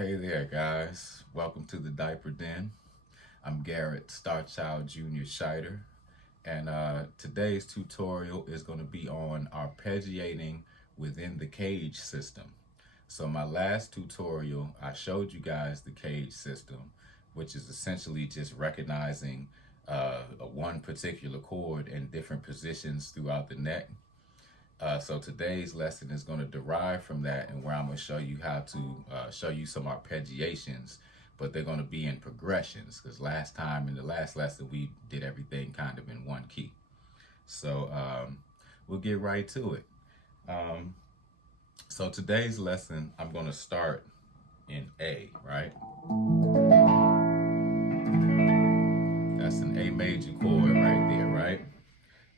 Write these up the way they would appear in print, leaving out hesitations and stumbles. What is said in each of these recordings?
Hey there, guys. Welcome to the Diaper Den. I'm Garrett, Starchildjr. Shider, and today's tutorial is going to be on arpeggiating within the C.A.G.E.D system. So my last tutorial, I showed you guys the C.A.G.E.D system, which is essentially just recognizing one particular chord in different positions throughout the neck. So today's lesson is going to derive from that, and where I'm going to show you how to show you some arpeggiations, but they're going to be in progressions, because in the last lesson we did everything kind of in one key. So we'll get right to it. So today's lesson, I'm going to start in A, right? That's an A major chord right there, right?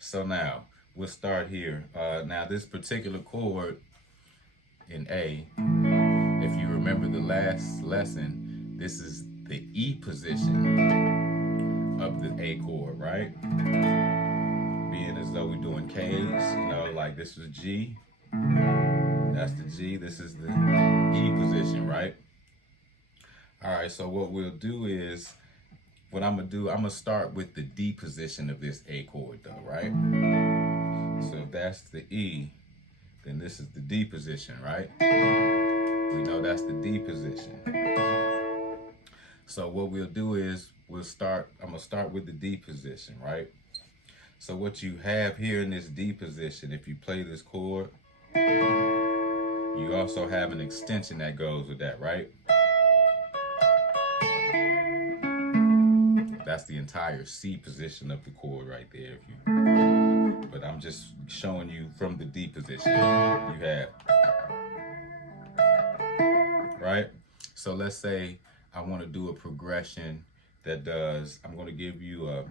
So now we'll start here. Now this particular chord in A, if you remember the last lesson, this is the E position of the A chord, right? Being as though we're doing K's, like this is G, that's the G, this is the E position, right? All right, so what we'll do is, what I'm gonna start with the D position of this A chord though, right? So if that's the E, then this is the D position, right? We know that's the D position. So what we'll do is, I'm gonna start with the D position, right? So what you have here in this D position, if you play this chord, you also have an extension that goes with that, right? That's the entire C position of the chord right there. But I'm just showing you from the D position. You have, right? So let's say I want to do a progression that does, I'm going to give you a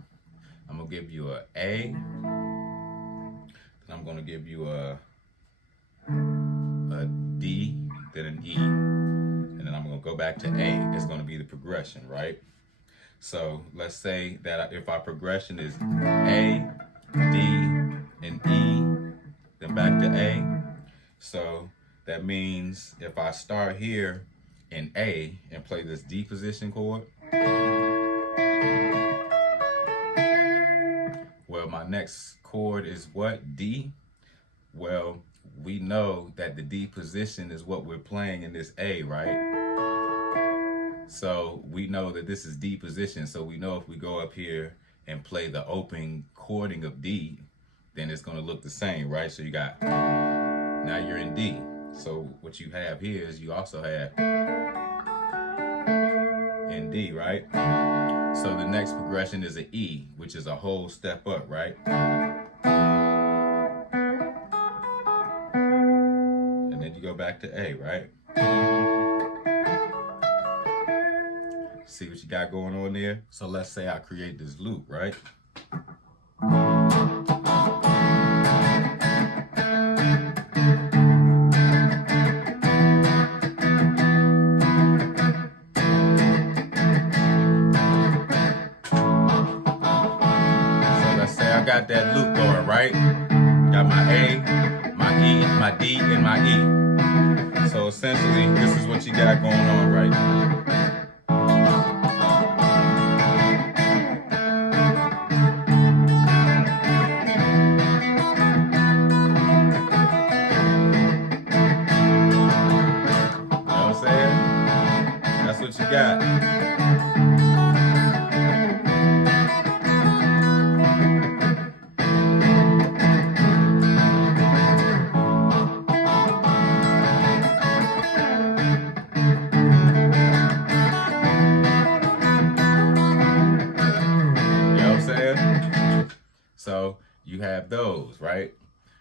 A, then I'm going to give you a D, then an E, and then I'm going to go back to A. It's going to be the progression, right? So let's say that if our progression is A, D, and E, then back to A. So that means if I start here in A and play this D position chord, well, my next chord is what? D? Well, we know that the D position is what we're playing in this A, right? So we know that this is D position, so we know if we go up here and play the open chording of D, then it's going to look the same, right? So you got, now you're in D. So what you have here is you also have in D, right? So the next progression is an E, which is a whole step up, right? And then you go back to A, right? See what you got going on there? So let's say I create this loop, right? I got that loop going, right? Got my A, my E, my D, and my E. So essentially, this is what you got going on right now. You know what I'm saying? That's what you got. So you have those, right?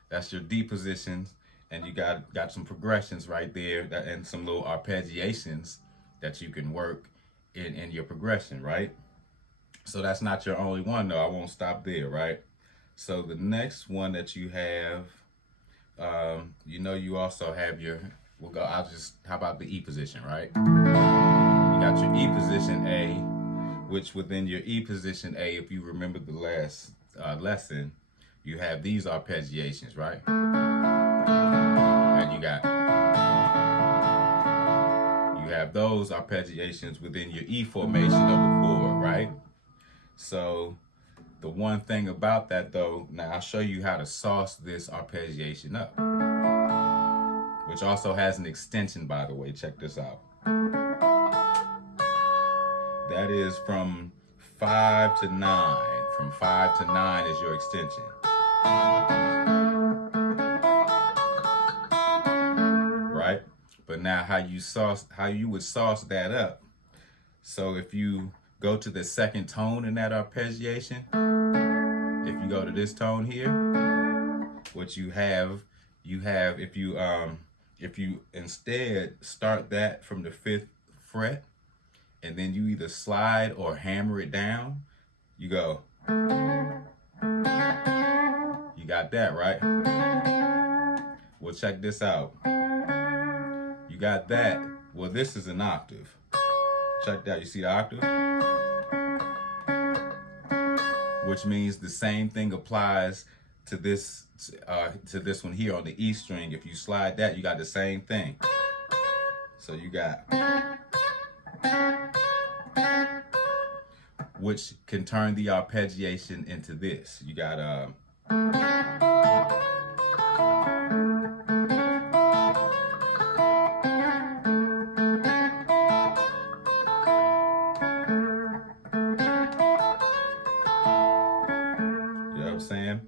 That's your D positions, and you got some progressions right there, and some little arpeggiations that you can work in your progression, right? So that's not your only one though. I won't stop there, right? So the next one that you have, you also have how about the E position, right? You got your E position A, which within your E position A, if you remember the last lesson, you have these arpeggiations, right? And you have those arpeggiations within your E formation of a chord, right? So the one thing about that though, now I'll show you how to sauce this arpeggiation up, which also has an extension, by the way. Check this out. That is from 5 to 9. From 5 to 9 is your extension. Right? But now how you would sauce that up. So if you go to the second tone in that arpeggiation, if you go to this tone here, what you have if you instead start that from the 5th fret, and then you either slide or hammer it down, you go. You got that, right? Well, check this out. You got that. Well, this is an octave. Check that. You see the octave? Which means the same thing applies to this one here on the E string. If you slide that, you got the same thing. So you got, which can turn the arpeggiation into this. You got saying?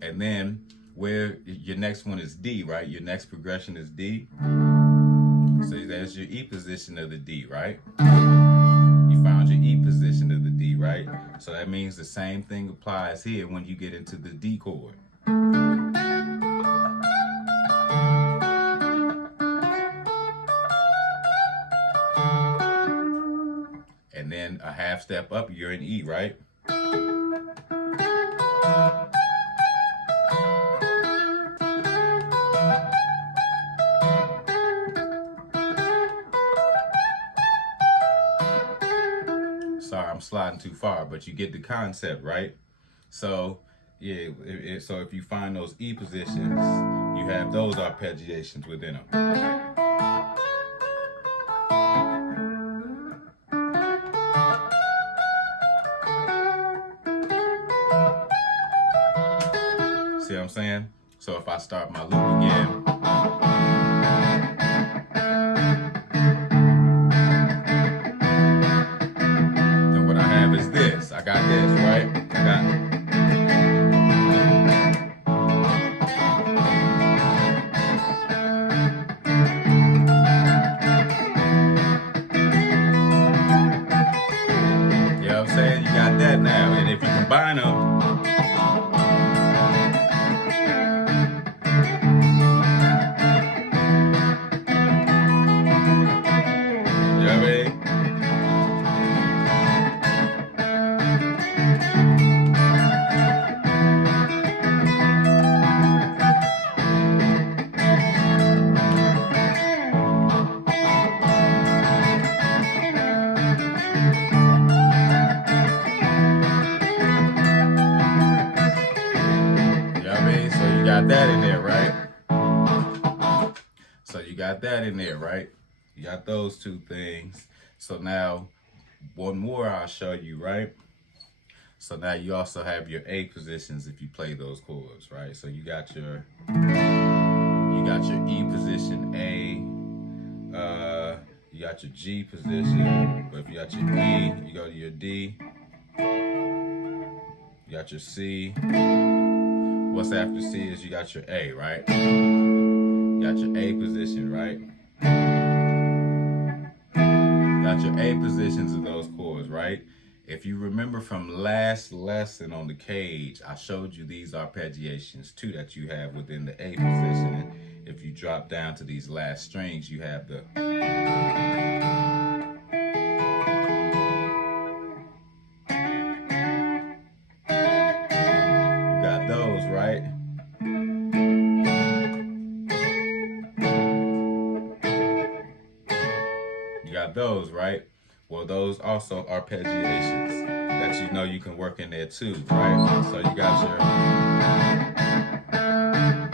And then where your next one is D, right? Your next progression is D. So there's your E position of the D, right? You found your E position of the D, right? So that means the same thing applies here when you get into the D chord. And then a half step up, you're in E, right? Sorry, I'm sliding too far, but you get the concept, right? So, yeah, so if you find those E positions, you have those arpeggiations within them. See what I'm saying? So if I start my loop again, then what I have is this. I got this, right? I got it. You know what I'm saying? You got that now. And if you combine them, got that in there, right? So you got that in there, right? You got those two things. So now one more I'll show you, right? So now you also have your A positions if you play those chords, right? So you got your E position A, you got your G position, but if you got your E, you go to your D, you got your C. What's after C is you got your A, right? You got your A position, right? You got your A positions of those chords, right? If you remember from last lesson on the C.A.G.E.D, I showed you these arpeggiations too that you have within the A position. If you drop down to these last strings, you have the... You got those, right? You got those, right? Well, those also arpeggiations that you know you can work in there too, right? So you got your...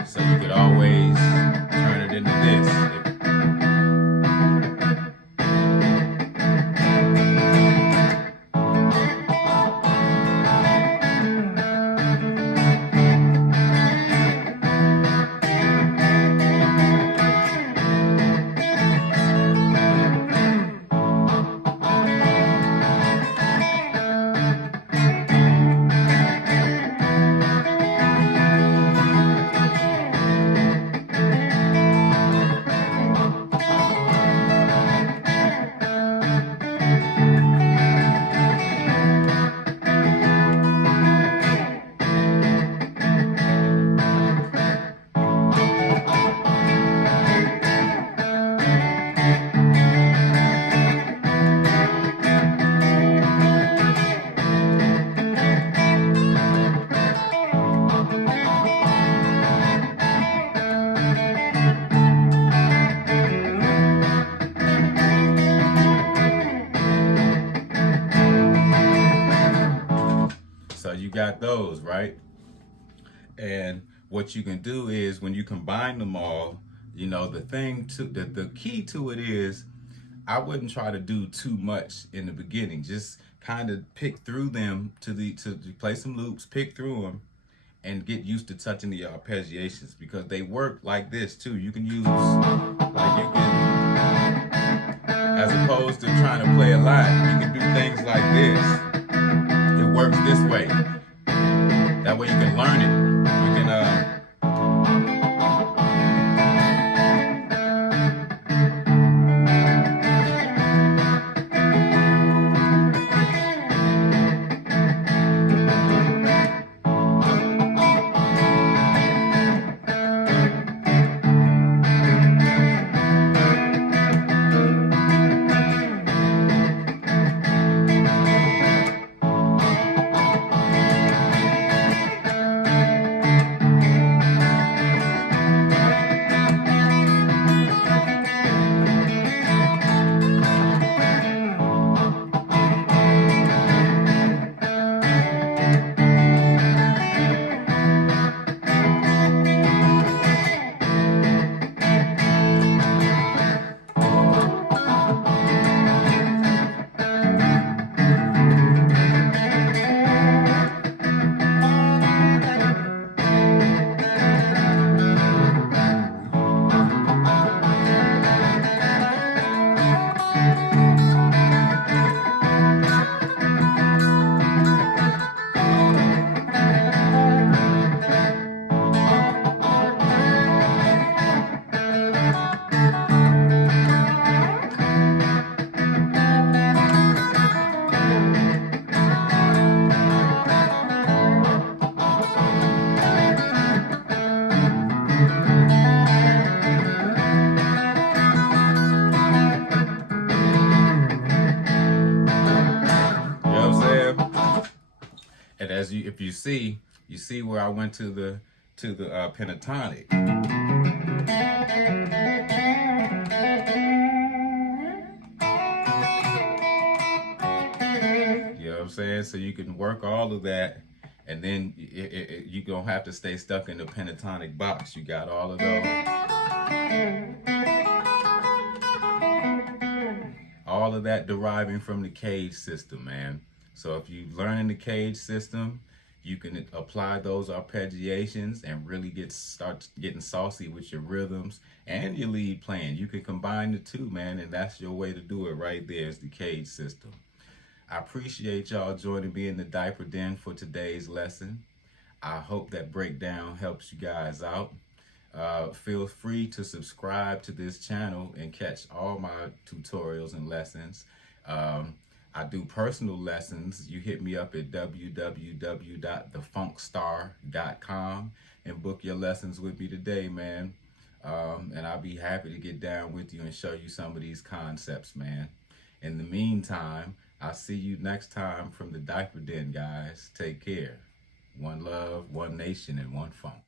So you could always turn it into this. got those, right? And what you can do is when you combine them all, you know, the key to it is I wouldn't try to do too much in the beginning. Just kind of pick through them to play some loops, pick through them, and get used to touching the arpeggiations, because they work like this too. You can use, like you can, as opposed to trying to play a lot, you can do things like this. It works this way. That way you can learn it. You can and as you, if you see where I went to the pentatonic. You know what I'm saying? So you can work all of that, and then you're going to have to stay stuck in the pentatonic box. You got all of those. All of that deriving from the C.A.G.E.D system, man. So if you learn the C.A.G.E.D system, you can apply those arpeggiations and really start getting saucy with your rhythms and your lead playing. You can combine the two, man, and that's your way to do it right there, is the C.A.G.E.D system. I appreciate y'all joining me in the diaper den for today's lesson. I hope that breakdown helps you guys out. Feel free to subscribe to this channel and catch all my tutorials and lessons. I do personal lessons. You hit me up at www.thefunkstar.com and book your lessons with me today, man. And I'll be happy to get down with you and show you some of these concepts, man. In the meantime, I'll see you next time from the diaper den, guys. Take care. One love, one nation, and one funk.